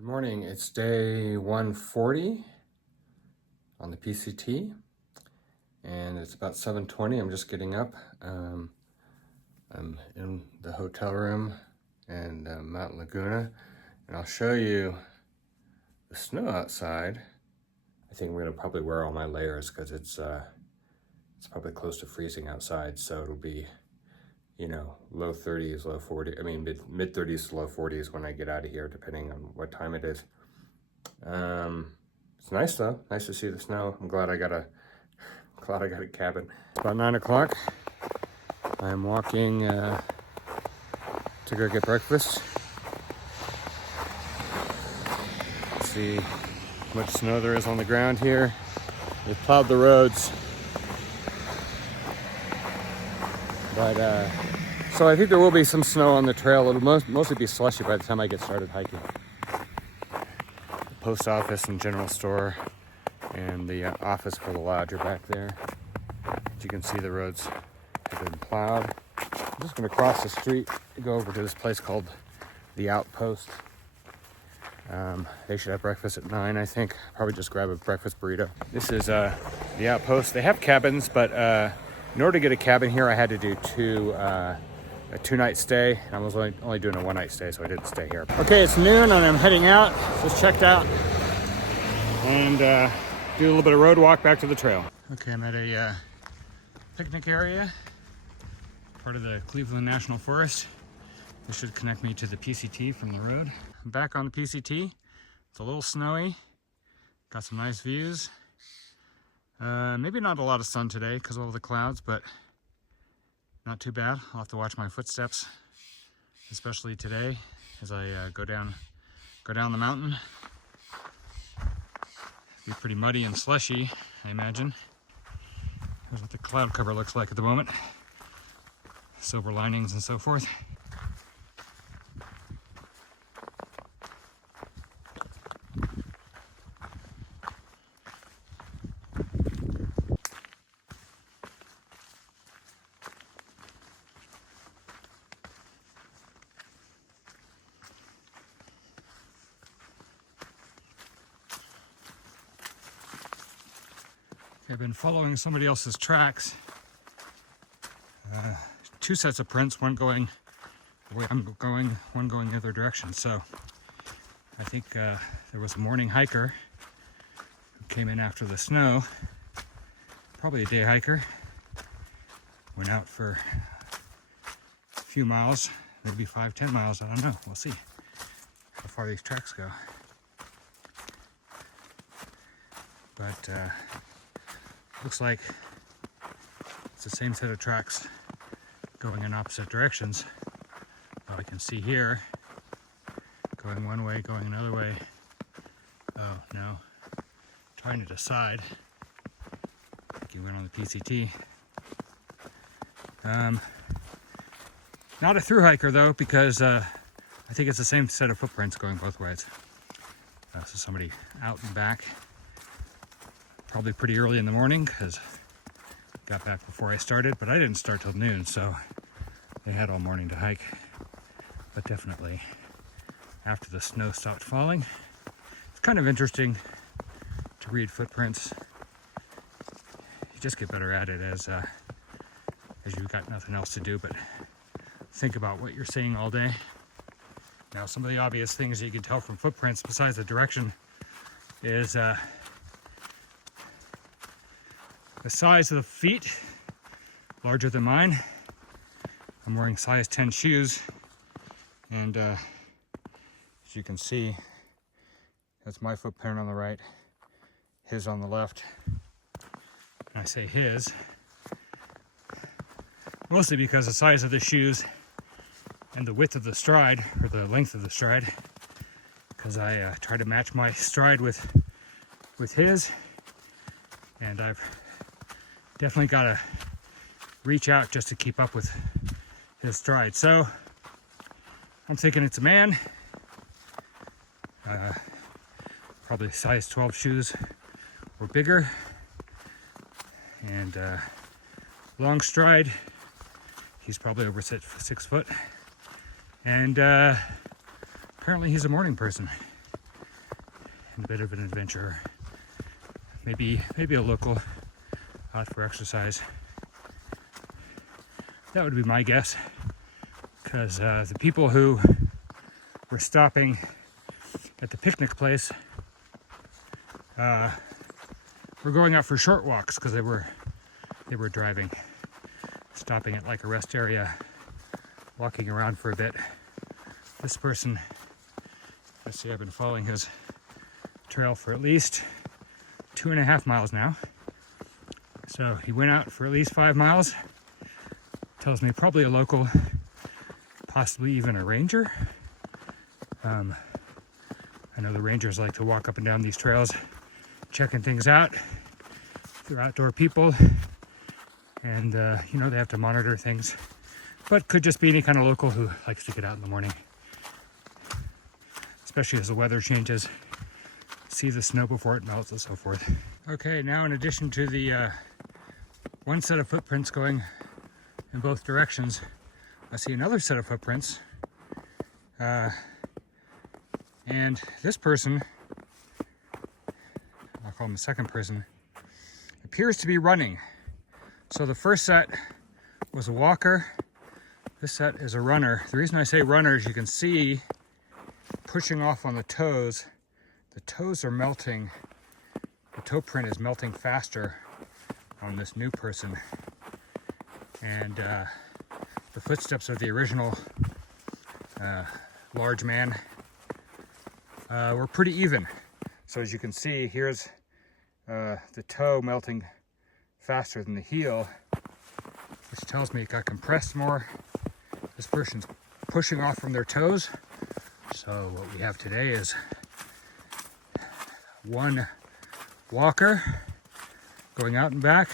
Good morning, it's day 140 on the PCT and it's about 7:20. I'm just getting up. I'm in the hotel room in Mount Laguna, and I'll show you the snow outside. I think I'm gonna probably wear all my layers because it's probably close to freezing outside, so it'll be, you know, low 30s, low 40s, I mean mid 30s to low 40s when I get out of here, depending on what time it is. It's nice though, nice to see the snow. I'm glad I got a cabin. It's about 9 o'clock. I'm walking to go get breakfast. See how much snow there is on the ground here. They plowed the roads. But, so I think there will be some snow on the trail. It'll mostly be slushy by the time I get started hiking. The post office and general store and the office for the lodge are back there. As you can see, the roads have been plowed. I'm just gonna cross the street and go over to this place called the Outpost. They should have breakfast at 9, I think. Probably just grab a breakfast burrito. This is the Outpost. They have cabins, but in order to get a cabin here, I had to do a 2-night stay. And I was only doing a 1-night stay, so I didn't stay here. Okay, it's noon and I'm heading out. Just checked out and do a little bit of road walk back to the trail. Okay, I'm at a picnic area, part of the Cleveland National Forest. This should connect me to the PCT from the road. I'm back on the PCT. It's a little snowy. Got some nice views. Maybe not a lot of sun today because of all the clouds, but not too bad. I'll have to watch my footsteps, especially today as I go down the mountain. It'll be pretty muddy and slushy, I imagine. Here's what the cloud cover looks like at the moment. Silver linings and so forth. I've been following somebody else's tracks. 2 sets of prints, one going the way I'm going, one going the other direction. So I think there was a morning hiker who came in after the snow, probably a day hiker, went out for a few miles, maybe 5-10 miles, I don't know, we'll see how far these tracks go. But looks like it's the same set of tracks going in opposite directions. I can see here, going one way, going another way. Oh no, trying to decide. I think he went on the PCT. Not a through hiker though, because I think it's the same set of footprints going both ways. So somebody out and back. Probably pretty early in the morning because I got back before I started, but I didn't start till noon, so they had all morning to hike. But definitely after the snow stopped falling, it's kind of interesting to read footprints. You just get better at it as you've got nothing else to do but think about what you're seeing all day. Now, some of the obvious things that you can tell from footprints, besides the direction, is the size of the feet, larger than mine. I'm wearing size 10 shoes, and as you can see, that's my footprint on the right, his on the left. And I say his, mostly because the size of the shoes and the width of the stride, or the length of the stride, because I try to match my stride with his, and I've definitely got to reach out just to keep up with his stride. So I'm thinking it's a man, probably size 12 shoes or bigger, and long stride. He's probably over 6 foot, and apparently he's a morning person. and a bit of an adventurer. Maybe a local out for exercise. That would be my guess, because the people who were stopping at the picnic place were going out for short walks because they were driving, stopping at like a rest area, walking around for a bit. This person, let's see, I've been following his trail for at least 2.5 miles now. So he went out for at least 5 miles. Tells me probably a local, possibly even a ranger. I know the rangers like to walk up and down these trails, checking things out. They're outdoor people, and you know, they have to monitor things. But could just be any kind of local who likes to get out in the morning, especially as the weather changes, see the snow before it melts and so forth. Okay, now in addition to the one set of footprints going in both directions, I see another set of footprints. And this person, I'll call him the second person, appears to be running. So the first set was a walker. This set is a runner. The reason I say runner is you can see pushing off on the toes. The toes are melting. The toe print is melting faster on this new person. And the footsteps of the original large man were pretty even. So as you can see, here's the toe melting faster than the heel, which tells me it got compressed more. This person's pushing off from their toes. So what we have today is one walker going out and back,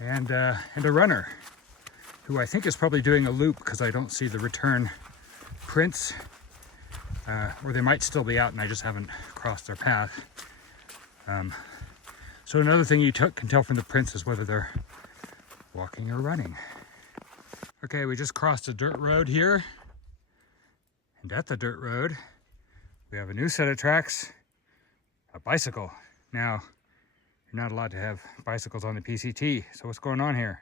and a runner who I think is probably doing a loop, because I don't see the return prints, or they might still be out and I just haven't crossed their path. So another thing you can tell from the prints is whether they're walking or running. Okay, we just crossed a dirt road here, and at the dirt road we have a new set of tracks, a bicycle. Now, you're not allowed to have bicycles on the PCT, so what's going on here?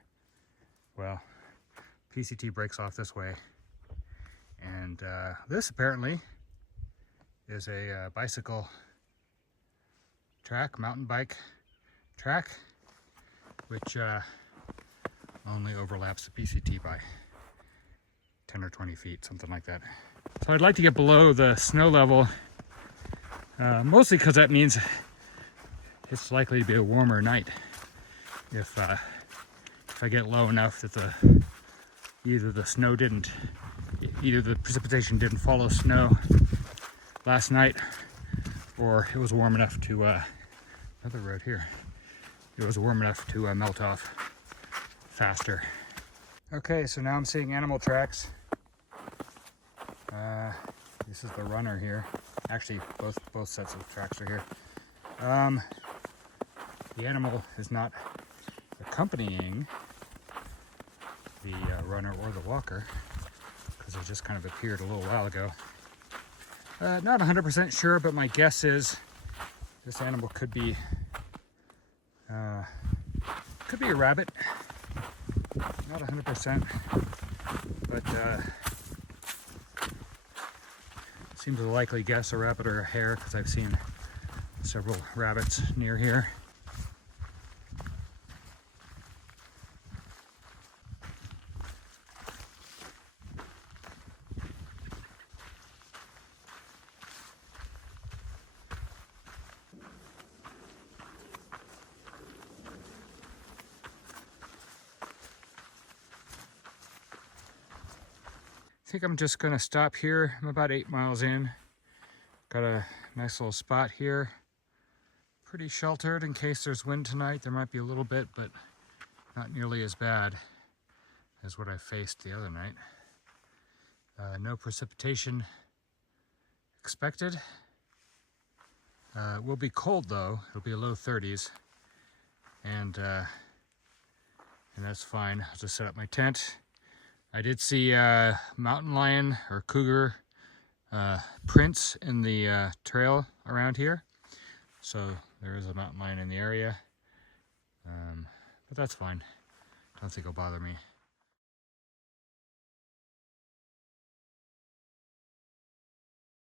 Well, PCT breaks off this way, and this apparently is a bicycle track, mountain bike track, which only overlaps the PCT by 10 or 20 feet, something like that. So I'd like to get below the snow level, mostly because that means it's likely to be a warmer night. If I get low enough that either the precipitation didn't follow snow last night, or it was warm enough to another road here. It was warm enough to melt off faster. Okay, so now I'm seeing animal tracks. This is the runner here. Actually, both sets of tracks are here. The animal is not accompanying the runner or the walker, because it just kind of appeared a little while ago. Not 100% sure, but my guess is this animal could be a rabbit. Not 100%, but seems a likely guess, a rabbit or a hare, because I've seen several rabbits near here. I think I'm just going to stop here. I'm about 8 miles in. Got a nice little spot here. Pretty sheltered in case there's wind tonight. There might be a little bit, but not nearly as bad as what I faced the other night. No precipitation expected. It will be cold though. It'll be a low 30s, and that's fine. I'll just set up my tent. I did see a mountain lion or cougar prints in the trail around here. So there is a mountain lion in the area, but that's fine. I don't think it'll bother me.